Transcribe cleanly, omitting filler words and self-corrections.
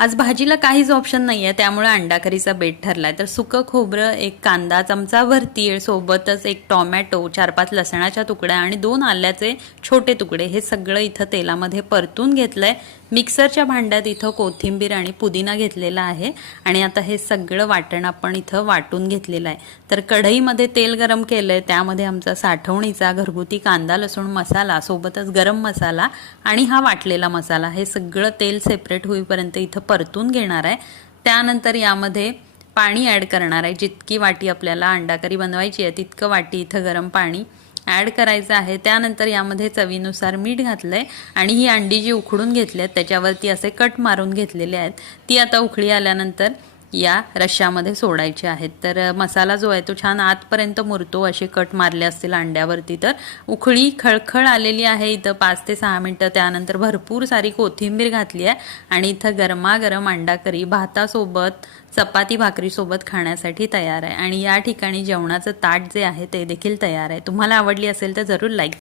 आज भाजीला काहीच ऑप्शन नाही आहे, त्यामुळे अंडा करीचा बेत ठरलाय। तर सुकं खोबरं, एक कांदा, चमचाभर तीळ, सोबतच एक टोमॅटो, 4-5 लसणाच्या तुकड्या आणि 2 आल्याचे छोटे तुकडे हे सगळं इथं तेलामध्ये परतून घेतलंय। मिक्सरच्या भांड्यात इथं कोथिंबीर आणि पुदिना घेतलेला आहे आणि आता हे सगळं वाटण आपण इथं वाटून घेतलेलं आहे। तर कढईमध्ये तेल गरम केलंय, त्यामध्ये आमचा साठवणीचा घरगुती कांदा लसूण मसाला, सोबतच गरम मसाला आणि हा वाटलेला मसाला हे सगळं तेल सेपरेट होईपर्यंत इथं परतून घेणार आहे। त्यानंतर यामध्ये पाणी ॲड करणार आहे। जितकी वाटी आपल्याला अंडा करी बनवायची आहे तितकं वाटी इथं गरम पाणी ॲड करायचं आहे। त्यानंतर यामध्ये चवीनुसार मीठ घातलंय आणि ही अंडी जी उकडून घेतली आहेत त्याच्यावरती असे कट मारून घेतलेले आहेत, ती आता उकळी आल्यानंतर या रश्श्यामध्ये सोडायचे आहेत। तर मसाला जो आहे तो छान आतपर्यंत मुरतो असे कट मारले असतील अंड्यावरती। तर उकळी खळखळ आलेली आहे इथं 5 ते 6 मिनिटं। त्यानंतर भरपूर सारी कोथिंबीर घातली आहे आणि इथं गरमागरम अंडा करी भातासोबत, चपाती भाकरीसोबत खाण्यासाठी तयार आहे। आणि या ठिकाणी जेवणाचं ताट जे आहे ते देखील तयार आहे। तुम्हाला आवडली असेल तर जरूर लाईक